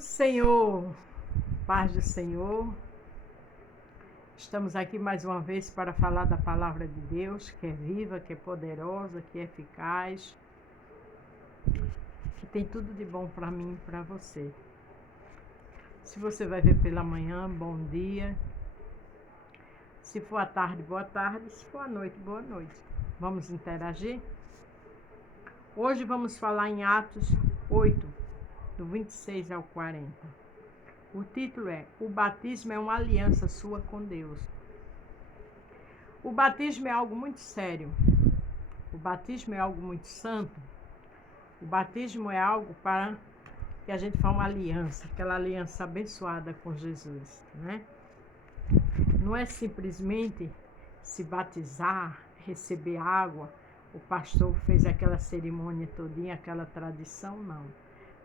Senhor, paz do Senhor, estamos aqui mais uma vez para falar da palavra de Deus, que é viva, que é poderosa, que é eficaz, que tem tudo de bom para mim e para você. Se você vai ver pela manhã, bom dia. Se for à tarde, boa tarde. Se for à noite, boa noite. Vamos interagir? Hoje vamos falar em Atos 8, do 26 ao 40. O título é: O batismo é uma aliança sua com Deus. O batismo é algo muito sério. O batismo é algo muito santo. O batismo é algo para que a gente faça uma aliança, aquela aliança abençoada com Jesus, né? Não é simplesmente se batizar, receber água, o pastor fez aquela cerimônia todinha, aquela tradição, não.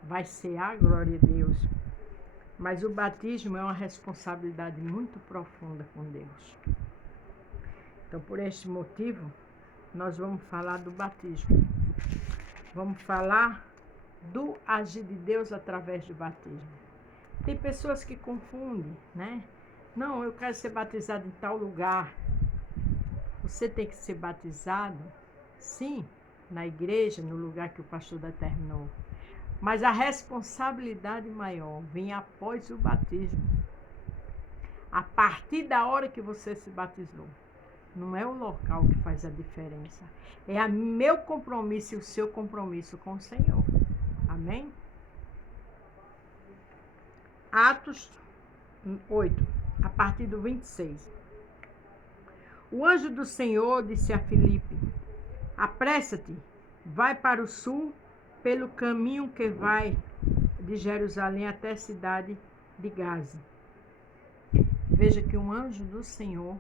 Vai ser a glória de Deus. Mas o batismo é uma responsabilidade muito profunda com Deus. Então, por este motivo, nós vamos falar do batismo. Vamos falar do agir de Deus através do batismo. Tem pessoas que confundem, né? Não, eu quero ser batizado em tal lugar. Você tem que ser batizado, sim, na igreja, no lugar que o pastor determinou. Mas a responsabilidade maior vem após o batismo. A partir da hora que você se batizou. Não é o local que faz a diferença. É o meu compromisso e o seu compromisso com o Senhor. Amém? Atos 8, a partir do 26. O anjo do Senhor disse a Filipe: apressa-te, vai para o sul, pelo caminho que vai de Jerusalém até a cidade de Gaza. Veja que um anjo do Senhor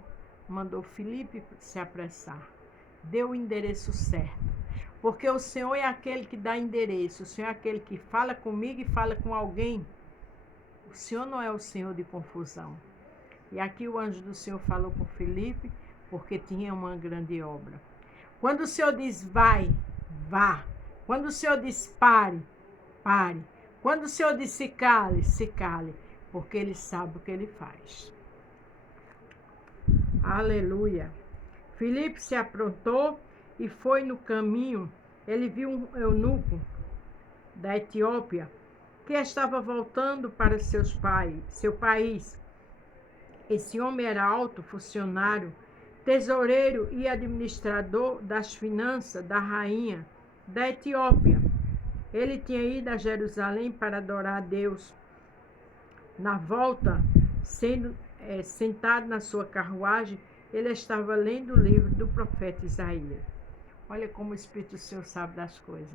mandou Filipe se apressar. Deu o endereço certo. Porque o Senhor é aquele que dá endereço. O Senhor é aquele que fala comigo e fala com alguém. O Senhor não é o Senhor de confusão. E aqui o anjo do Senhor falou com Filipe, porque tinha uma grande obra. Quando o Senhor diz vai, vá. Quando o Senhor diz pare, pare. Quando o Senhor diz se cale, porque Ele sabe o que Ele faz. Aleluia. Filipe se aprontou e foi no caminho. Ele viu um eunuco da Etiópia que estava voltando para seu país. Esse homem era alto funcionário, tesoureiro e administrador das finanças da rainha da Etiópia. Ele tinha ido a Jerusalém para adorar a Deus. Na volta, sentado na sua carruagem, ele estava lendo o livro do profeta Isaías. Olha como o Espírito do Senhor sabe das coisas.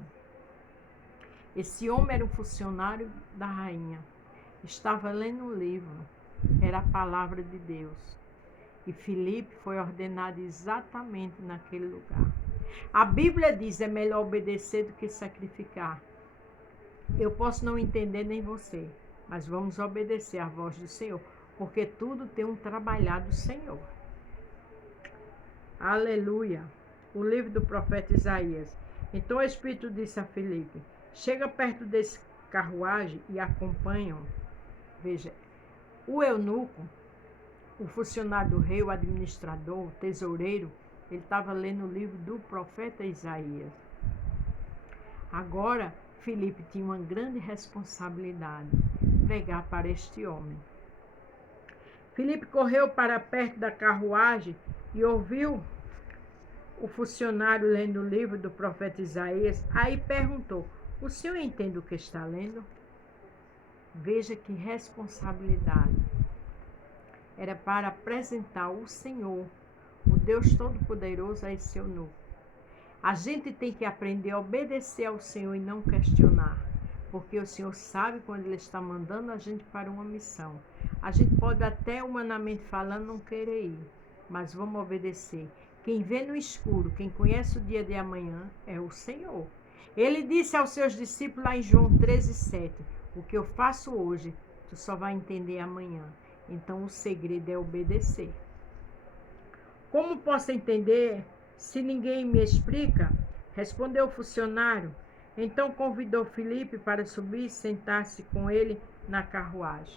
Esse homem era um funcionário da rainha. Estava lendo um livro. Era a palavra de Deus. E Filipe foi ordenado exatamente naquele lugar. A Bíblia diz: é melhor obedecer do que sacrificar. Eu posso não entender nem você, mas vamos obedecer à voz do Senhor, porque tudo tem um trabalhar do Senhor. Aleluia. O livro do profeta Isaías. Então o Espírito disse a Filipe: chega perto desse carruagem e acompanham. Veja, o eunuco, o funcionário do rei, o administrador, o tesoureiro, ele estava lendo o livro do profeta Isaías. Agora, Filipe tinha uma grande responsabilidade: pregar para este homem. Filipe correu para perto da carruagem e ouviu o funcionário lendo o livro do profeta Isaías. Aí perguntou: o senhor entende o que está lendo? Veja que responsabilidade. Era para apresentar o Senhor, o Deus Todo-Poderoso, a esse eunuco. A gente tem que aprender a obedecer ao Senhor e não questionar, porque o Senhor sabe quando Ele está mandando a gente para uma missão. A gente pode até, humanamente falando, não querer ir, mas vamos obedecer. Quem vê no escuro, quem conhece o dia de amanhã, é o Senhor. Ele disse aos seus discípulos lá em João 13:7, o que eu faço hoje, tu só vai entender amanhã. Então o segredo é obedecer. Como posso entender se ninguém me explica? Respondeu o funcionário. Então convidou Filipe para subir e sentar-se com ele na carruagem.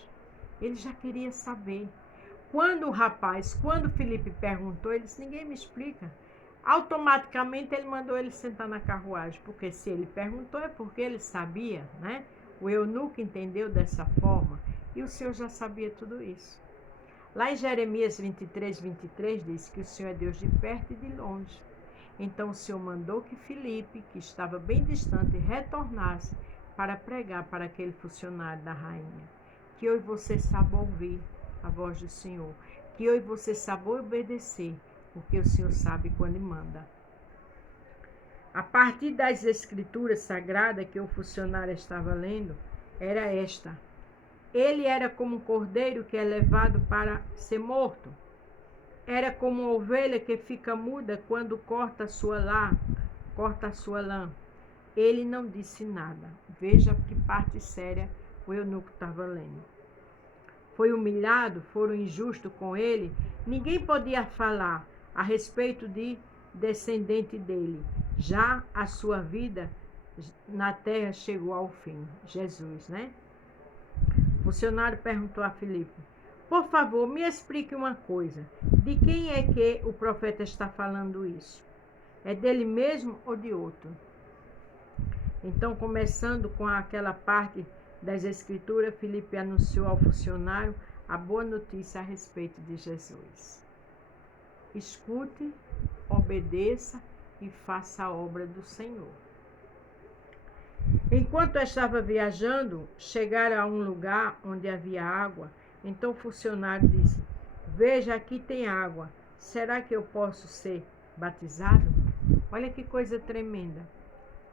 Ele já queria saber. Quando Filipe perguntou, ele disse, ninguém me explica. Automaticamente ele mandou ele sentar na carruagem, porque se ele perguntou é porque ele sabia, né? O eunuco entendeu dessa forma e o Senhor já sabia tudo isso. Lá em Jeremias 23 diz que o Senhor é Deus de perto e de longe. Então o Senhor mandou que Filipe, que estava bem distante, retornasse para pregar para aquele funcionário da rainha. Que hoje você saiba ouvir a voz do Senhor. Que hoje você saiba obedecer, porque o Senhor sabe quando manda. A partir das escrituras sagradas que o funcionário estava lendo, era esta. Ele era como um cordeiro que é levado para ser morto. Era como uma ovelha que fica muda quando corta a sua lã. Ele não disse nada. Veja que parte séria o eunuco estava lendo. Foi humilhado, foram injustos com ele. Ninguém podia falar a respeito de descendente dele. Já a sua vida na terra chegou ao fim. Jesus, né? O funcionário perguntou a Filipe, por favor, me explique uma coisa. De quem é que o profeta está falando isso? É dele mesmo ou de outro? Então, começando com aquela parte das escrituras, Filipe anunciou ao funcionário a boa notícia a respeito de Jesus. Escute, obedeça e faça a obra do Senhor. Enquanto estava viajando, chegaram a um lugar onde havia água. Então o funcionário disse, veja, aqui tem água. Será que eu posso ser batizado? Olha que coisa tremenda.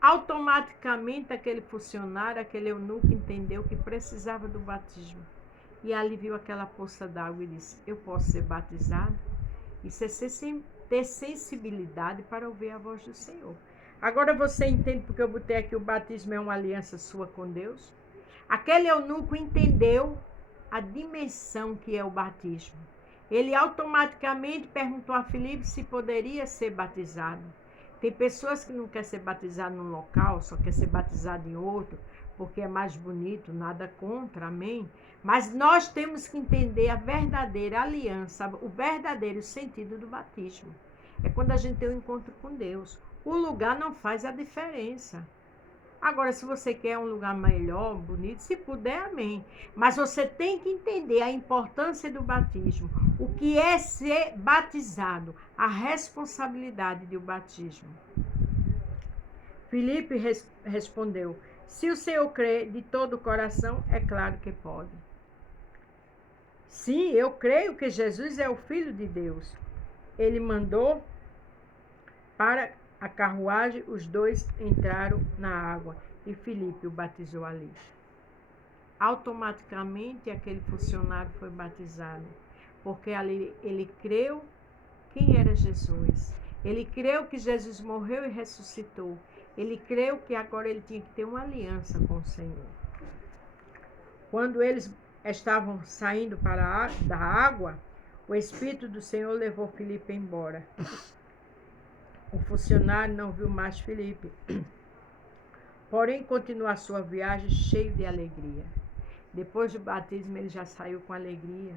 Automaticamente aquele funcionário, aquele eunuco entendeu que precisava do batismo. E ali viu aquela poça d'água e disse, eu posso ser batizado? Isso é ter sensibilidade para ouvir a voz do Senhor. Agora você entende porque eu botei aqui o batismo é uma aliança sua com Deus? Aquele eunuco entendeu a dimensão que é o batismo. Ele automaticamente perguntou a Filipe se poderia ser batizado. Tem pessoas que não querem ser batizado num local, só quer ser batizado em outro, porque é mais bonito, nada contra, amém? Mas nós temos que entender a verdadeira aliança, o verdadeiro sentido do batismo. É quando a gente tem um encontro com Deus. O lugar não faz a diferença. Agora, se você quer um lugar melhor, bonito, se puder, amém. Mas você tem que entender a importância do batismo. O que é ser batizado? A responsabilidade do batismo. Filipe respondeu, se o Senhor crê de todo o coração, é claro que pode. Sim, eu creio que Jesus é o Filho de Deus. Ele mandou para a carruagem, os dois entraram na água e Filipe o batizou ali. Automaticamente aquele funcionário foi batizado, porque ali ele creu quem era Jesus. Ele creu que Jesus morreu e ressuscitou. Ele creu que agora ele tinha que ter uma aliança com o Senhor. Quando eles estavam saindo da água, o Espírito do Senhor levou Filipe embora. O funcionário não viu mais Filipe, porém continuou a sua viagem cheio de alegria. Depois do batismo ele já saiu com alegria,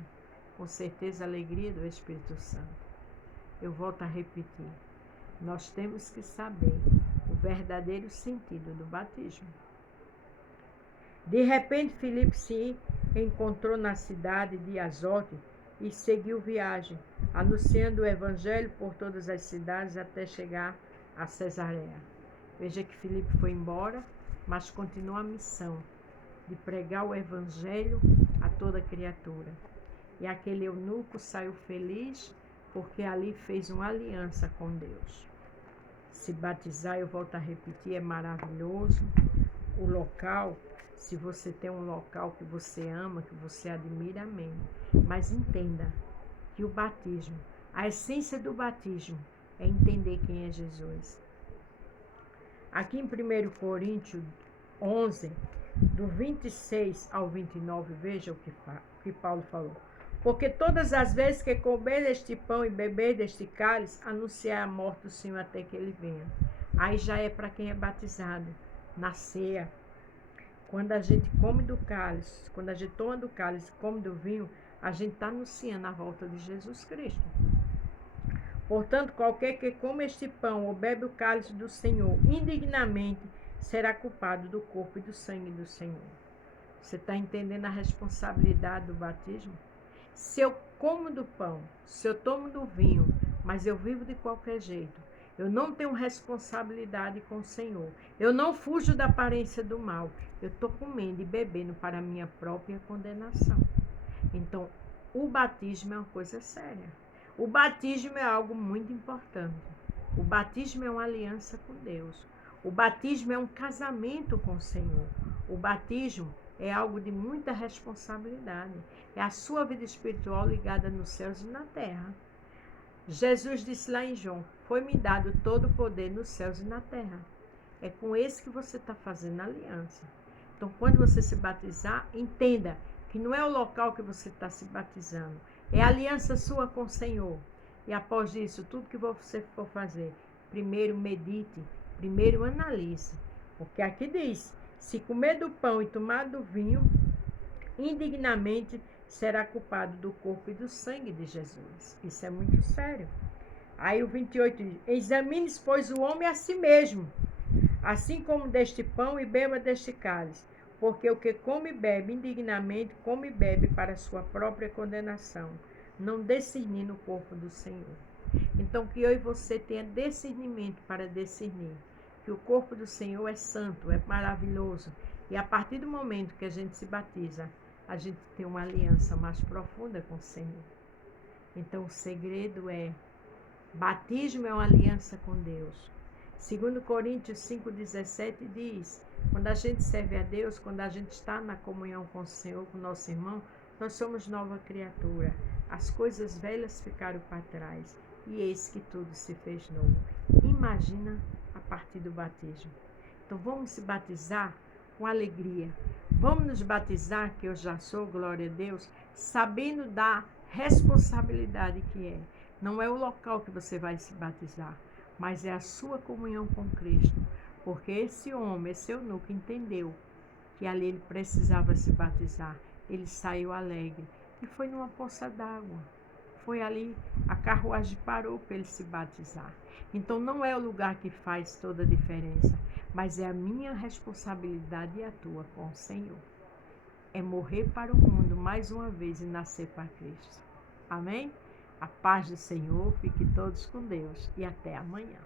com certeza a alegria do Espírito Santo. Eu volto a repetir, nós temos que saber o verdadeiro sentido do batismo. De repente Filipe se encontrou na cidade de Azote e seguiu viagem, anunciando o evangelho por todas as cidades até chegar a Cesareia. Veja que Filipe foi embora, mas continuou a missão de pregar o evangelho a toda criatura. E aquele eunuco saiu feliz porque ali fez uma aliança com Deus. Se batizar, eu volto a repetir, é maravilhoso. O local, se você tem um local que você ama, que você admira, amém. Mas entenda que o batismo, a essência do batismo é entender quem é Jesus. Aqui em 1 Coríntios 11, do 26 ao 29, veja o que Paulo falou. Porque todas as vezes que comer deste pão e beber deste cálice, anunciar a morte do Senhor até que ele venha. Aí já é para quem é batizado. na ceia. Quando a gente come do cálice, quando a gente toma do cálice e come do vinho, a gente está anunciando a volta de Jesus Cristo. Portanto, qualquer que come este pão ou bebe o cálice do Senhor indignamente será culpado do corpo e do sangue do Senhor. Você está entendendo a responsabilidade do batismo? Se eu como do pão, se eu tomo do vinho, mas eu vivo de qualquer jeito, eu não tenho responsabilidade com o Senhor, eu não fujo da aparência do mal, eu estou comendo e bebendo para a minha própria condenação. Então, o batismo é uma coisa séria. O batismo é algo muito importante. O batismo é uma aliança com Deus. O batismo é um casamento com o Senhor. O batismo é algo de muita responsabilidade. É a sua vida espiritual ligada nos céus e na terra. Jesus disse lá em João: foi-me dado todo o poder nos céus e na terra. É com esse que você está fazendo aliança. Então, quando você se batizar, entenda que não é o local que você está se batizando. É a aliança sua com o Senhor. E após isso, tudo que você for fazer, primeiro medite, primeiro analise. Porque aqui diz: se comer do pão e tomar do vinho, indignamente será culpado do corpo e do sangue de Jesus. Isso é muito sério. Aí o 28 diz: examine-se, pois, o homem a si mesmo, assim como deste pão e beba deste cálice. Porque o que come e bebe indignamente, come e bebe para a sua própria condenação, não discernindo o corpo do Senhor. Então, que eu e você tenha discernimento para discernir que o corpo do Senhor é santo, é maravilhoso. E a partir do momento que a gente se batiza, a gente tem uma aliança mais profunda com o Senhor. Então, o segredo é: batismo é uma aliança com Deus. 2 Coríntios 5,17 diz: quando a gente serve a Deus, quando a gente está na comunhão com o Senhor, com o nosso irmão, nós somos nova criatura. As coisas velhas ficaram para trás e eis que tudo se fez novo. Imagina a partir do batismo. Então vamos se batizar com alegria. Vamos nos batizar, que eu já sou, glória a Deus, sabendo da responsabilidade que é. Não é o local que você vai se batizar, mas é a sua comunhão com Cristo. Porque esse homem, esse eunuco, entendeu que ali ele precisava se batizar. Ele saiu alegre e foi numa poça d'água. Foi ali, a carruagem parou para ele se batizar. Então não é o lugar que faz toda a diferença, mas é a minha responsabilidade e a tua com o Senhor. É morrer para o mundo mais uma vez e nascer para Cristo. Amém? A paz do Senhor, fique todos com Deus e até amanhã.